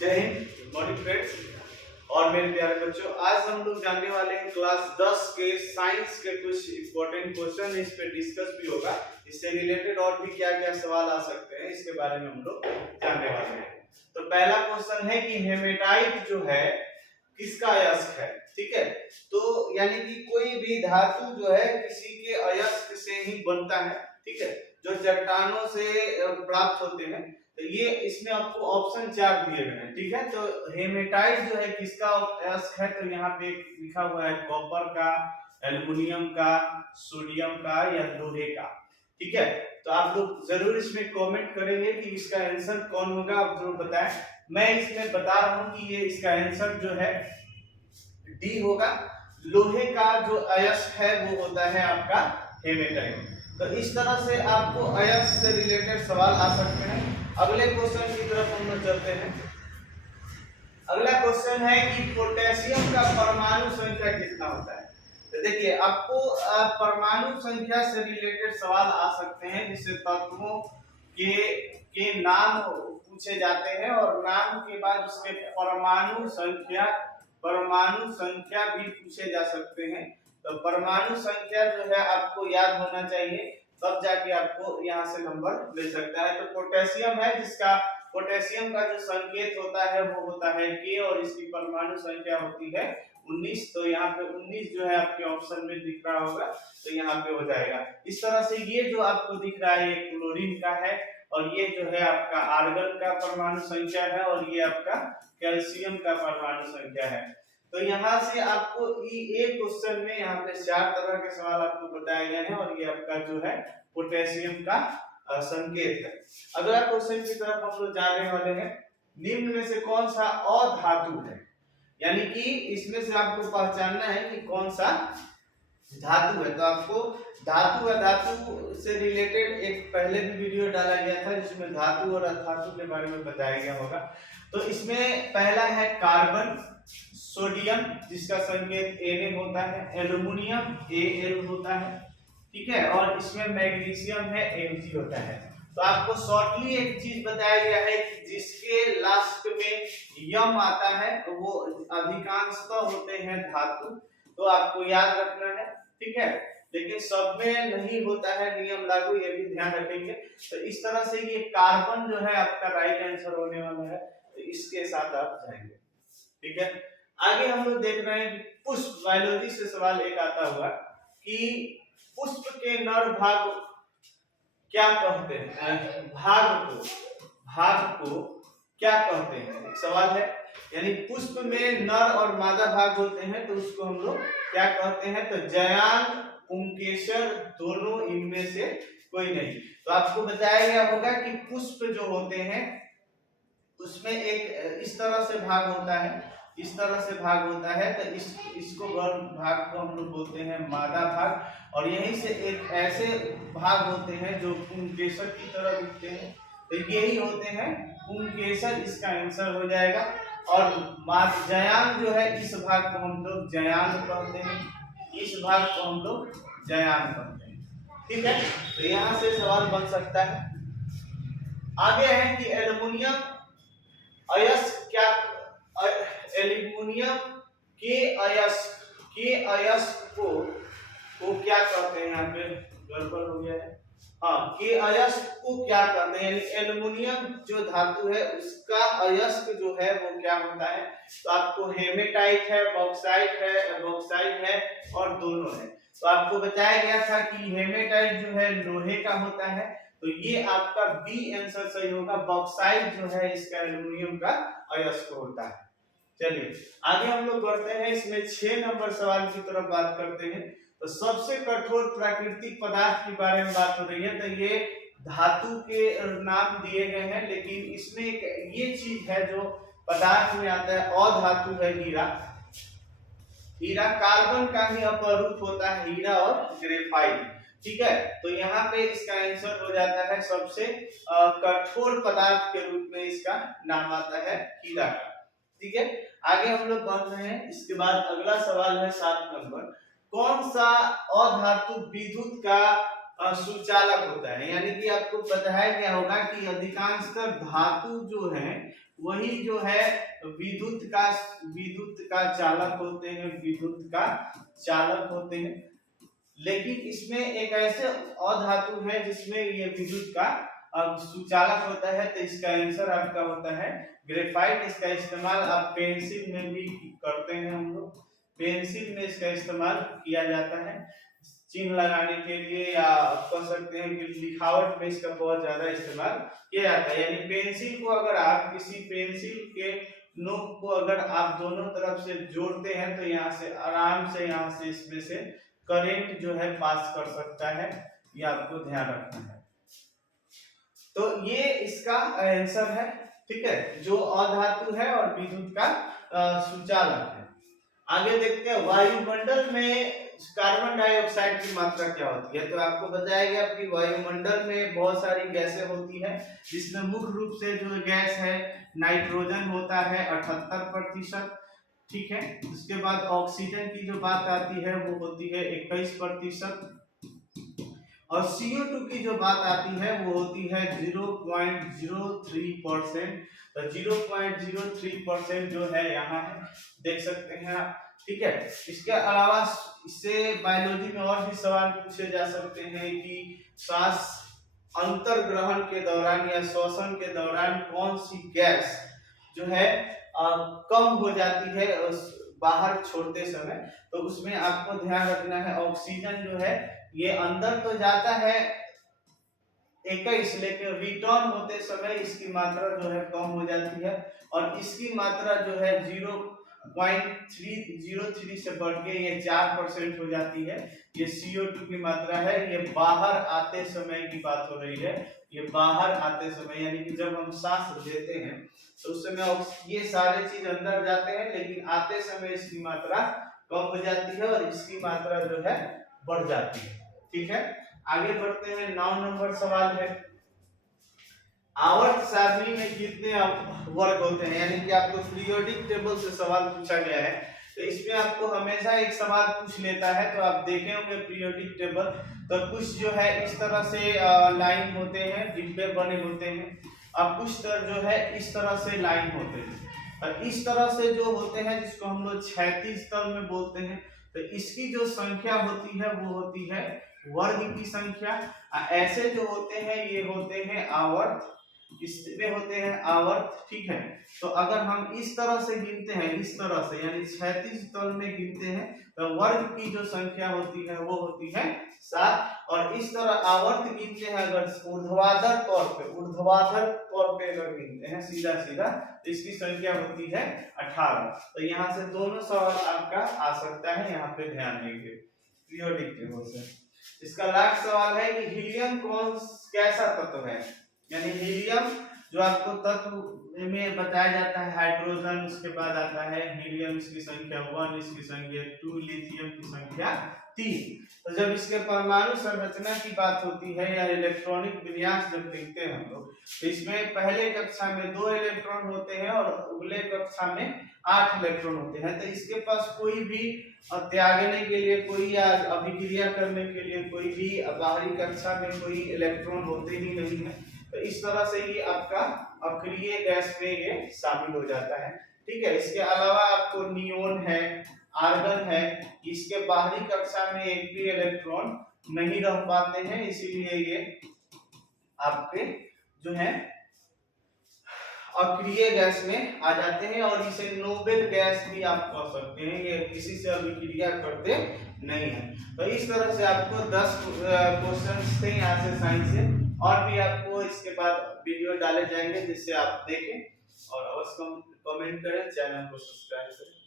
जय Hind, good morning friends और मेरे प्यारे बच्चों। आज हम लोग जानने वाले हैं क्लास 10 के साइंस के कुछ इंपॉर्टेंट क्वेश्चन, इस पे डिस्कस भी होगा। इससे रिलेटेड और भी क्या क्या सवाल आ सकते हैं इसके बारे में हम लोग जानने वाले हैं। तो पहला क्वेश्चन है कि हेमेटाइट जो है किसका अयस्क है। ठीक है, तो यानी कि कोई भी धातु जो है किसी के अयस्क से ही बनता है। ठीक है, जो चट्टानों से प्राप्त होते हैं। तो ये इसमें आपको ऑप्शन 4 दिए गए हैं। ठीक है, तो हेमेटाइट जो है किसका अयस्क है, तो यहाँ पे लिखा हुआ है कॉपर का, एल्युमिनियम का, सोडियम का या लोहे का। ठीक है, तो आप लोग जरूर इसमें कमेंट करेंगे कि इसका आंसर कौन होगा, आप जरूर बताएं। मैं इसमें बता रहा हूं कि ये इसका आंसर जो है डी होगा। लोहे का जो अयस्क है वो होता है आपका हेमेटाइट। तो इस तरह से आपको अयस्क से रिलेटेड सवाल आ सकते हैं। अगले क्वेश्चन की तरफ हम लोग चलते हैं। अगला क्वेश्चन है कि पोटेशियम का परमाणु संख्या कितना होता है। तो देखिए, आपको परमाणु संख्या से रिलेटेड सवाल आ सकते हैं, जिससे तत्वों के नाम पूछे जाते हैं और नाम के बाद उसके परमाणु संख्या भी पूछे जा सकते हैं। तो परमाणु संख्या जो है आपको याद होना चाहिए, तब जाके आपको यहाँ से नंबर मिल सकता है। तो पोटेशियम है, जिसका पोटेशियम का जो संकेत होता है वो होता है K और इसकी परमाणु संख्या होती है 19। तो यहाँ पे 19 जो है आपके ऑप्शन में दिख रहा होगा, तो यहाँ पे हो जाएगा। इस तरह से ये जो आपको दिख रहा है ये क्लोरीन का है, और ये जो है आपका आर्गन का परमाणु संख्या है, और ये आपका कैल्शियम का परमाणु संख्या है। तो यहाँ से आपको एक क्वेश्चन में यहाँ पे 4 तरह के सवाल आपको बताए गए हैं, और ये आपका जो है पोटेशियम का संकेत है। अगला क्वेश्चन की तरफ हम लोग जाने वाले हैं। निम्न में से कौन सा अधातु है, यानी कि इसमें से आपको पहचानना है कि कौन सा धातु है। तो आपको धातु और धातु से रिलेटेड एक पहले भी वीडियो डाला गया था, जिसमें धातु और अधातु के बारे में बताया गया होगा। तो इसमें पहला है कार्बन, सोडियम जिसका संकेत Na होता है, एल्युमिनियम Al होता है। ठीक है, और इसमें मैग्नीशियम है Mg होता है। तो आपको शॉर्टली एक चीज बताया गया है कि जिसके लास्ट में यम आता है वो अधिकांशतः होते हैं धातु। तो आपको याद रखना है। ठीक है, लेकिन सब में नहीं होता है नियम लागू, ये भी ध्यान रखेंगे। तो इस तरह से ये कार्बन जो है आपका राइट आंसर होने वाला है, तो इसके साथ आप जाएंगे। ठीक है, आगे हम लोग देख रहे हैं कि पुष्प, बायोलॉजी से सवाल एक आता हुआ कि पुष्प के नर भाग क्या कहते हैं, भाग को क्या कहते हैं, एक सवाल है। यानी पुष्प में नर और मादा भाग होते हैं, तो उसको हम लोग क्या कहते हैं, तो जयांग, पुंकेसर, दोनों इनमें से कोई नहीं। तो आपको बताया गया होगा कि पुष्प जो होते हैं उसमें एक इस तरह से भाग होता है, इस तरह से भाग होता है। तो इसको गर्भ भाग को हम लोग बोलते हैं मादा भाग, और यहीं से एक ऐसे भाग होते हैं जो पुंकेसर की तरह दिखते हैं, तो यही होते हैं पुंकेसर, इसका आंसर हो जाएगा। और जयांग जो है इस भाग को हम लोग जयांग कहते हैं, इस भाग को हम लोग जयांग कहते हैं। ठीक है, तो यहाँ से सवाल बन सकता है। आगे है कि एल्युमिनियम अयस्क क्या, एल्युमिनियम के अयस्क को क्या कहते हैं, यहाँ पे गड़बड़ हो गया है। हाँ, के अयस्क को क्या कहते हैं, यानी एल्युमिनियम जो धातु है उसका अयस्क जो है वो क्या होता है। तो आपको हेमेटाइट है, बॉक्साइट है और दोनों है। तो आपको बताया गया था कि हेमेटाइट जो है लोहे का होता है, तो ये आपका बी आंसर सही होगा। बॉक्साइट जो है इसका एल्युमिनियम का अयस्क होता है। चलिए आगे हम लोग बढ़ते हैं, इसमें 6 नंबर सवाल की तरफ बात करते हैं। तो सबसे कठोर प्राकृतिक पदार्थ के बारे में बात हो रही है। तो ये धातु के नाम दिए गए हैं, लेकिन इसमें एक ये चीज है जो पदार्थ में आता है, अधातु है हीरा कार्बन का ही अपरूप होता है, हीरा और ग्रेफाइट। ठीक है, तो यहाँ पे इसका आंसर हो जाता है सबसे कठोर पदार्थ के रूप में इसका नाम आता है हीरा का। ठीक है, आगे हम लोग बढ़ रहे हैं। इसके बाद अगला सवाल है 7 नंबर, कौन सा अधातु विद्युत का सुचालक होता है। यानी कि आपको बताया गया होगा कि अधिकांशतः धातु जो है वही जो है विद्युत का चालक होते हैं, विद्युत का चालक होते हैं। लेकिन इसमें एक ऐसे अधातु है जिसमें ये विद्युत का सुचालक होता है, तो इसका आंसर आपका होता है ग्रेफाइट। इसका इस्तेमाल आप पेंसिल में भी करते हैं, हम लोग पेंसिल में इसका इस्तेमाल किया जाता है चिन्ह लगाने के लिए, या आप कह सकते हैं कि लिखावट में इसका बहुत ज्यादा इस्तेमाल किया जाता है। यानी पेंसिल को अगर आप किसी पेंसिल के नोक को अगर आप दोनों तरफ से जोड़ते हैं तो यहाँ से आराम से यहाँ से इसमें से करंट जो है पास कर सकता है, ये आपको ध्यान रखना है। तो ये इसका आंसर है, ठीक है, जो अधातु है और विद्युत का सुचालक है। आगे देखते हैं वायुमंडल में कार्बन डाइऑक्साइड की मात्रा क्या होती है। तो आपको बताया गया कि वायुमंडल में बहुत सारी गैसें होती है, जिसमें मुख्य रूप से जो गैस है नाइट्रोजन होता है 78%, ठीक है। उसके बाद ऑक्सीजन की जो बात आती है वो होती है 21%, और CO2 की जो बात आती है वो होती है 0.03%। तो 0.03% जो है यहाँ है, देख सकते हैं आप, ठीक है। इसके अलावा इससे बायोलॉजी में और भी सवाल पूछे जा सकते हैं कि श्वास अंतर्ग्रहण के दौरान या श्वसन के दौरान कौन सी गैस जो है कम हो जाती है बाहर छोड़ते समय। तो उसमें आपको ध्यान रखना है ऑक्सीजन जो है ये अंदर तो जाता है 21, लेकिन रिटर्न होते समय इसकी मात्रा जो है कम हो जाती है, और इसकी मात्रा जो है 0.303 से बढ़ के ये 4% हो जाती है। ये CO2 की मात्रा है, ये बाहर आते समय की बात हो रही है, ये बाहर आते समय, यानी कि जब हम सांस लेते हैं तो उस समय ये सारे चीज अंदर जाते हैं, लेकिन आते समय इसकी मात्रा कम हो जाती है और इसकी मात्रा जो है बढ़ जाती है, ठीक है। आगे बढ़ते हैं, 9 नंबर सवाल है, आवर्त सारणी में कितने वर्ग होते हैं। यानी कि आपको पीरियोडिक टेबल से सवाल पूछा गया है, तो इसमें आपको हमेशा एक सवाल पूछ लेता है। तो आप देखे होंगे पीरियोडिक टेबल, तो कुछ जो है इस तरह से लाइन होते हैं, डिब्बे बने होते हैं, अब कुछ तरह जो है इस तरह से लाइन होते हैं, और इस तरह से जो होते हैं जिसको हम लोग क्षैतिज तल में बोलते हैं। तो इसकी जो संख्या होती है वो होती है वर्ग की संख्या। ऐसे जो होते हैं ये होते हैं आवर्त, इसमें होते हैं आवर्त, ठीक है। तो अगर हम इस तरह से गिनते हैं, इस तरह से यानी क्षैतिज तल में गिनते हैं, तो वर्ग की जो संख्या होती है वो होती है 7, और इस तरह आवर्त गिनते हैं अगर ऊर्ध्वाधर तौर पे अगर गिनते हैं सीधा सीधा, तो इसकी संख्या होती है 18। तो यहाँ से दोनों सवाल आपका आ सकता है, यहाँ पे ध्यान देंगे पीरियोडिक टेबल से। इसका लास्ट सवाल है कि हीलियम कैसा तत्व है। यानी हीलियम जो आपको तत्व में बताया जाता है हाइड्रोजन, उसके बाद आता है हीलियम, इसकी संख्या 1, इसकी संख्या 2, लिथियम की संख्या 3। तो जब इसके परमाणु संरचना की बात होती है या इलेक्ट्रॉनिक विन्यास जब देखते हैं हम लोग, तो इसमें पहले कक्षा में 2 इलेक्ट्रॉन होते हैं और अगले कक्षा में 8 इलेक्ट्रॉन होते हैं। तो इसके पास कोई भी त्यागने के लिए कोई या अभिक्रिया करने के लिए कोई भी बाहरी कक्षा में कोई इलेक्ट्रॉन होते ही नहीं है। तो इस तरह से ये आपका अक्रिय गैस में ये शामिल हो जाता है, ठीक है। इसके अलावा आपको नियोन है, आर्गन है, इसके बाहरी कक्षा में एक भी इलेक्ट्रॉन नहीं रह पाते हैं, इसीलिए ये आपके जो है अक्रिय गैस में आ जाते हैं, और इसे नोबेल गैस भी आप कह सकते हैं, ये किसी से अभिक्रिया करते नहीं है। तो इस तरह से आपको 10 क्वेश्चंस थे यहाँ से साइंस से, और भी आपको इसके बाद वीडियो डाले जाएंगे जिससे आप देखें और अवश्य कमेंट करें, चैनल को सब्सक्राइब करें।